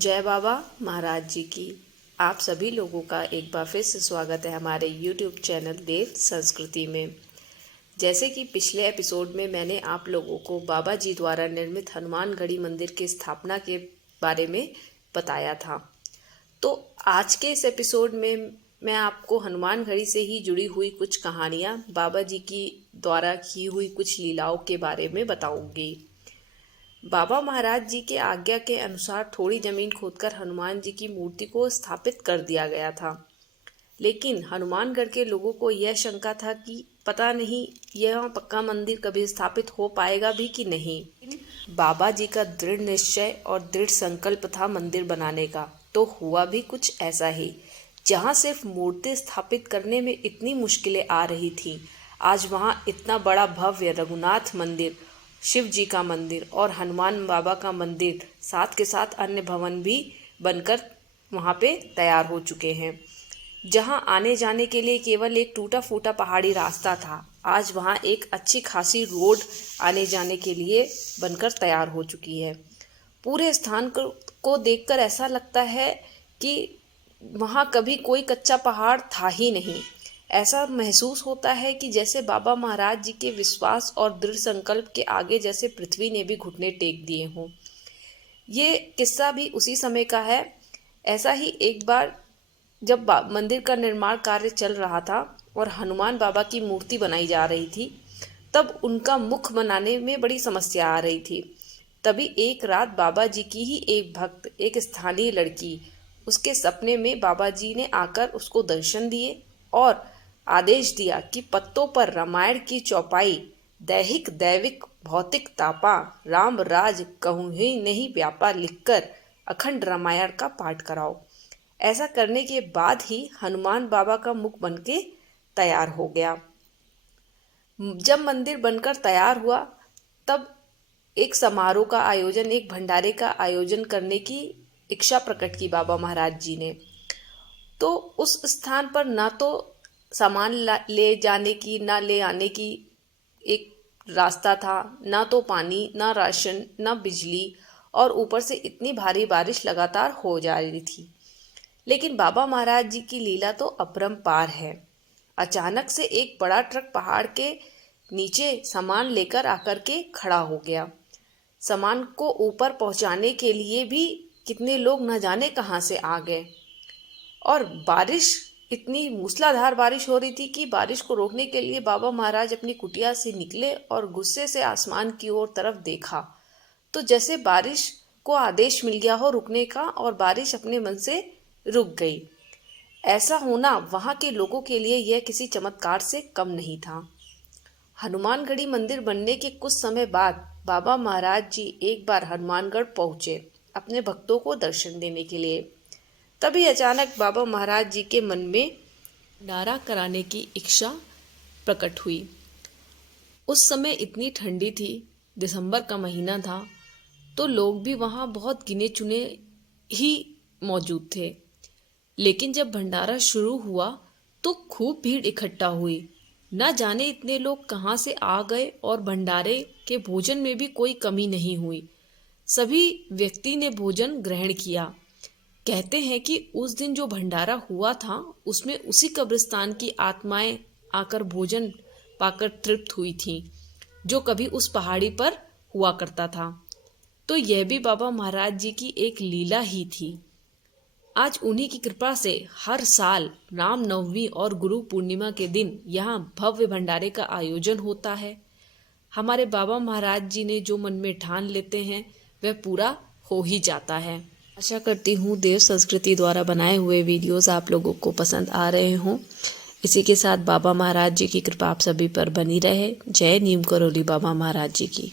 जय बाबा महाराज जी की। आप सभी लोगों का एक बार फिर से स्वागत है हमारे YouTube चैनल देव संस्कृति में। जैसे कि पिछले एपिसोड में मैंने आप लोगों को बाबा जी द्वारा निर्मित हनुमानगढ़ी मंदिर की स्थापना के बारे में बताया था, तो आज के इस एपिसोड में मैं आपको हनुमानगढ़ी से ही जुड़ी हुई कुछ कहानियाँ, बाबा जी की द्वारा की हुई कुछ लीलाओं के बारे में बताऊंगी। बाबा महाराज जी के आज्ञा के अनुसार थोड़ी जमीन खोदकर हनुमान जी की मूर्ति को स्थापित कर दिया गया था, लेकिन हनुमानगढ़ के लोगों को यह शंका था कि पता नहीं यह पक्का मंदिर कभी स्थापित हो पाएगा भी कि नहीं। बाबा जी का दृढ़ निश्चय और दृढ़ संकल्प था मंदिर बनाने का, तो हुआ भी कुछ ऐसा ही। जहाँ सिर्फ मूर्ति स्थापित करने में इतनी मुश्किलें आ रही थीं, आज वहाँ इतना बड़ा भव्य रघुनाथ मंदिर, शिव जी का मंदिर और हनुमान बाबा का मंदिर, साथ के साथ अन्य भवन भी बनकर वहाँ पे तैयार हो चुके हैं। जहाँ आने जाने के लिए केवल एक टूटा फूटा पहाड़ी रास्ता था, आज वहाँ एक अच्छी खासी रोड आने जाने के लिए बनकर तैयार हो चुकी है। पूरे स्थान को देखकर ऐसा लगता है कि वहाँ कभी कोई कच्चा पहाड़ था ही नहीं। ऐसा महसूस होता है कि जैसे बाबा महाराज जी के विश्वास और दृढ़ संकल्प के आगे जैसे पृथ्वी ने भी घुटने टेक दिए हों। ये किस्सा भी उसी समय का है। ऐसा ही एक बार जब मंदिर का निर्माण कार्य चल रहा था और हनुमान बाबा की मूर्ति बनाई जा रही थी, तब उनका मुख बनाने में बड़ी समस्या आ रही थी। तभी एक रात बाबा जी की ही एक भक्त, एक स्थानीय लड़की, उसके सपने में बाबा जी ने आकर उसको दर्शन दिए और आदेश दिया कि पत्तों पर रामायण की चौपाई, दैहिक दैविक भौतिक तापा, राम राज कहूँ ही नहीं व्यापा लिखकर अखंड रामायण का पाठ कराओ। ऐसा करने के बाद ही हनुमान बाबा का मुख बनके तैयार हो गया। जब मंदिर बनकर तैयार हुआ, तब एक समारोह का आयोजन, एक भंडारे का आयोजन करने की इच्छा प्रकट की बाबा महाराज जी ने। तो उस स्थान पर ना तो सामान ले जाने की, ना ले आने की एक रास्ता था, ना तो पानी, ना राशन, ना बिजली, और ऊपर से इतनी भारी बारिश लगातार हो जा रही थी। लेकिन बाबा महाराज जी की लीला तो अपरंपार है। अचानक से एक बड़ा ट्रक पहाड़ के नीचे सामान लेकर आकर के खड़ा हो गया। सामान को ऊपर पहुंचाने के लिए भी कितने लोग न जाने कहां से आ गए, और बारिश, इतनी मूसलाधार बारिश हो रही थी कि बारिश को रोकने के लिए बाबा महाराज अपनी कुटिया से निकले और गुस्से से आसमान की ओर तरफ देखा, तो जैसे बारिश को आदेश मिल गया हो रुकने का, और बारिश अपने मन से रुक गई। ऐसा होना वहां के लोगों के लिए यह किसी चमत्कार से कम नहीं था। हनुमानगढ़ी मंदिर बनने के कुछ समय बाद बाबा महाराज जी एक बार हनुमानगढ़ पहुंचे अपने भक्तों को दर्शन देने के लिए। तभी अचानक बाबा महाराज जी के मन में भंडारा कराने की इच्छा प्रकट हुई। उस समय इतनी ठंडी थी, दिसंबर का महीना था, तो लोग भी वहाँ बहुत गिने चुने ही मौजूद थे। लेकिन जब भंडारा शुरू हुआ तो खूब भीड़ इकट्ठा हुई। न जाने इतने लोग कहाँ से आ गए, और भंडारे के भोजन में भी कोई कमी नहीं हुई। सभी व्यक्ति ने भोजन ग्रहण किया। कहते हैं कि उस दिन जो भंडारा हुआ था, उसमें उसी कब्रिस्तान की आत्माएं आकर भोजन पाकर तृप्त हुई थीं, जो कभी उस पहाड़ी पर हुआ करता था। तो यह भी बाबा महाराज जी की एक लीला ही थी। आज उन्हीं की कृपा से हर साल रामनवमी और गुरु पूर्णिमा के दिन यहाँ भव्य भंडारे का आयोजन होता है। हमारे बाबा महाराज जी ने जो मन में ठान लेते हैं वह पूरा हो ही जाता है। आशा करती हूँ देव संस्कृति द्वारा बनाए हुए वीडियोस आप लोगों को पसंद आ रहे हों। इसी के साथ बाबा महाराज जी की कृपा आप सभी पर बनी रहे। जय नीम करोली बाबा महाराज जी की।